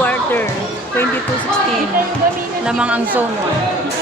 quarter, 22-16. Lamang ang zone 1.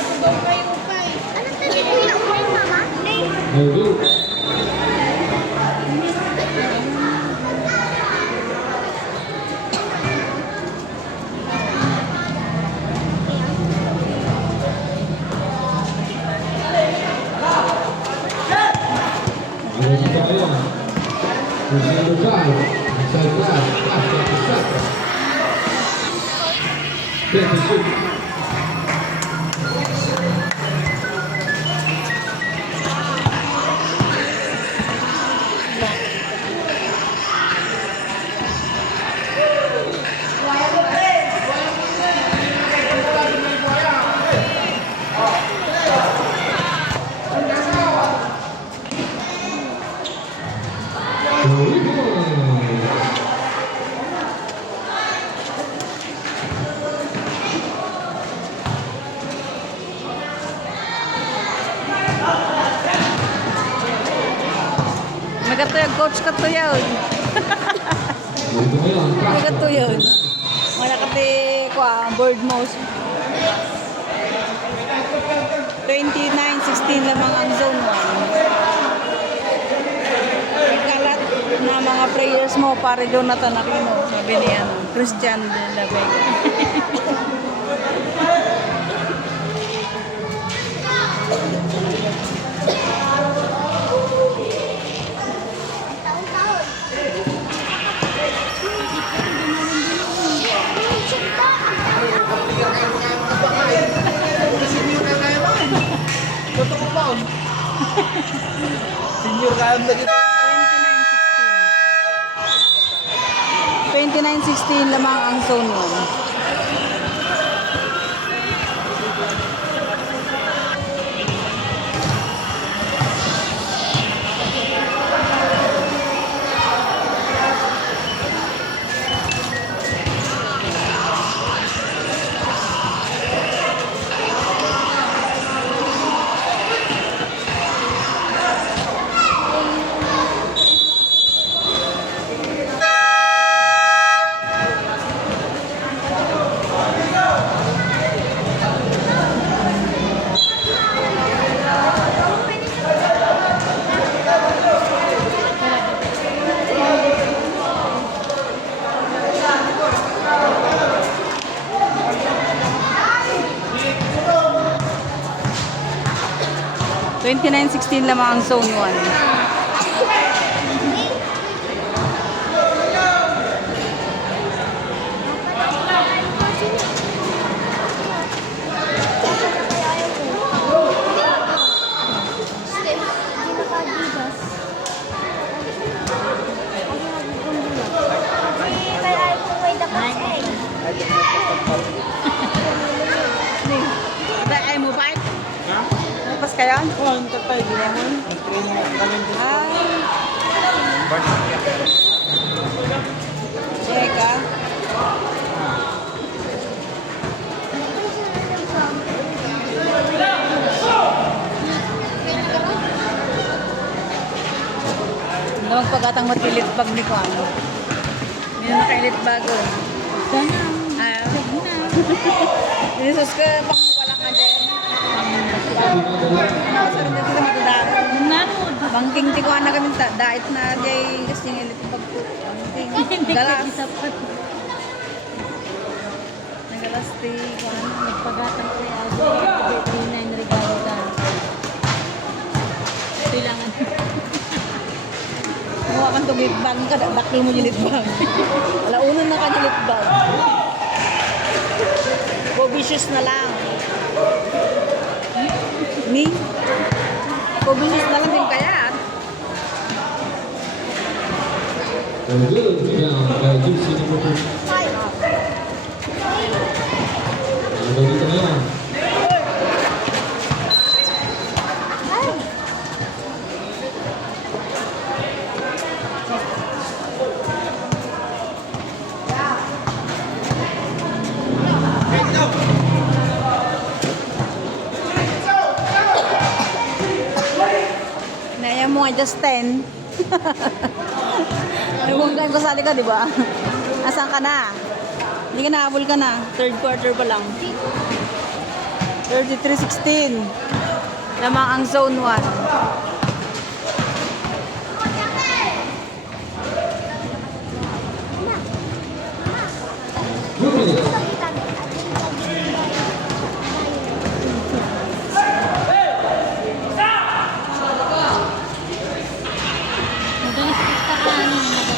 Magkatuyag, coach katuyag. Magkatuyag. Wala kati board mouse. 29-16 lamang ang zone 1. Nagkalat na mga prayers mo para Jonathan Aquino. Sabi ni Christian de la Vega. Senior kaya lagi. 29-16 lamang ang zone 1. (29-16) lamang ang zone 1. Ay mo ba? Pas kayo? Oh, ang tatay ginaman. Cheka. Nawag pagatang matilit pag ni ko ano. Hindi na nakailit bago. Sana. Inisus ka pang wala ka dyan. Sarap dito sa matudaan. Nanod. Bangking tikuan na kami dait na jay kasi ng ilit pagpo. Bangking. Galas. Nagalas ti kuan. Nagpagatang ko yung birthday na yung regalo ka. Kailangan. Huwag kang tumilitbang ka. Dakil mo yung litbang. Alaunan na ka yung litbang. Pobicious na lang. Ni? Pobicious na lang din kaya. Naya mo nga just 10. Nagunggan ko sa likod, di ba? Asan ka na? Hindi ka nahabol ka na. Third quarter pa lang. 33-16. Lamang ang zone 1. Madalas pagkakaan yung madalas.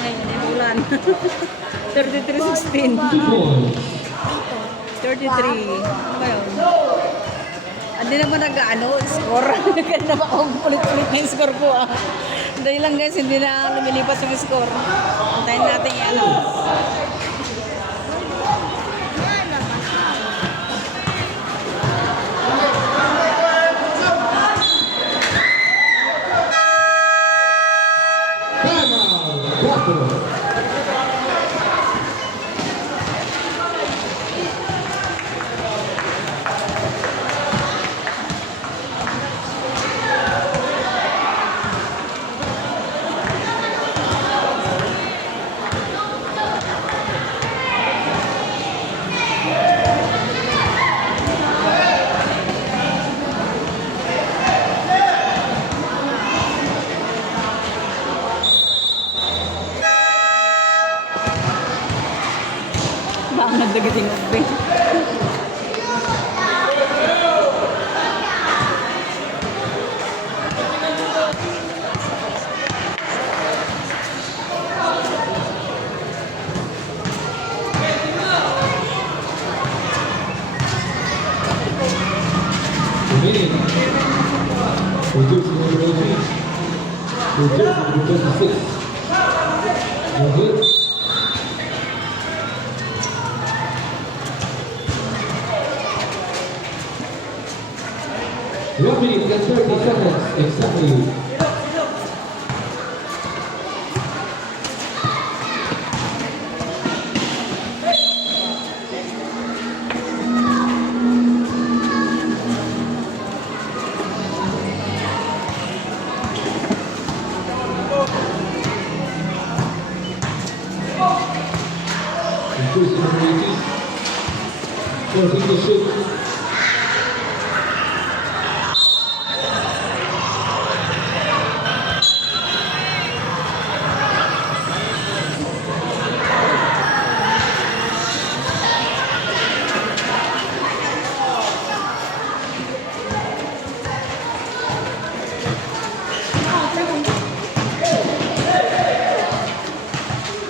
Ay, hindi ulan. 33-16. 33. Ano ba yun? Hindi naman nag-ano, score. Ganda ba ako ulit-ulit na yung score ko ah. Dahil lang guys, hindi na lumilipas yung score. Antayin natin yung ano. Baka nagdagating ugbe. Remaining. Reduce number 18. Reduce number 26. No good. 1 minute and 30 seconds exactly. Reduce number 18. 14 to shoot.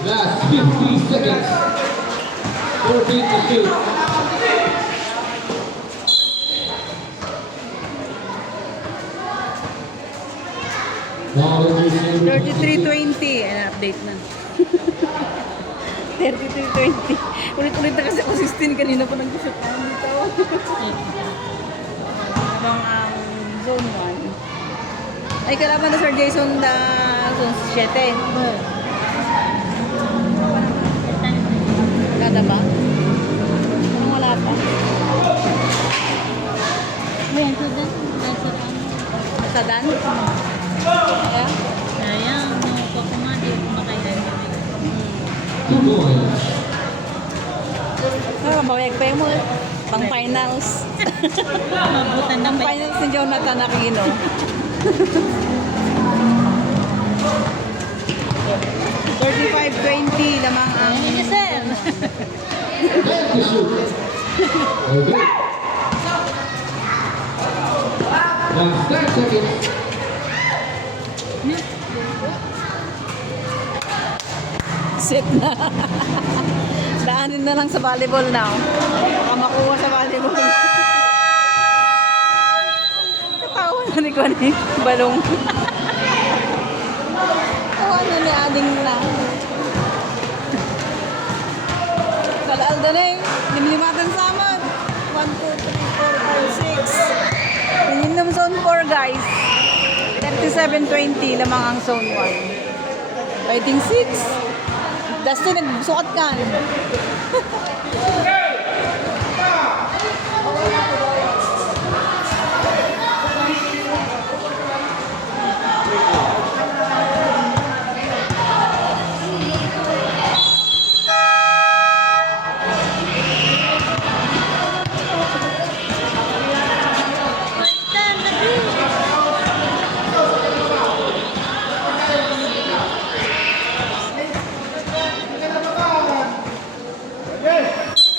Last 15 seconds. 14 to shoot. Now reduce number 33-20. Update na. 33-20. Ulit-ulit na kasi ako 16 kanina pa nag-shoot na dito. Habang ang zone 1. Ay, kalaban na Sir Jason na zone 7. Wala na ba? Anong wala pa? May ito din. Nasa ano. Sa Dan? Kaya? Sayang. No, ako nga. Di ko makailan. 2 points. Mawag pa mo. Pang finals. Mabutan na Pang pa. finals ni Jonathan Aquino. 35-20 lamang ang... Ayun niya, sir. 10 to shoot. Okay. Last 10 seconds. Set na. Daanin na lang sa volleyball now. Baka makuha sa volleyball. Katawa na ni Kwan eh. Balong. Tawa na ni Ading na. Kalaalda na eh. Limlimatan sa aman. 57-20 lamang ang zone 1. Fighting 6. Dustin, nagsukat ka.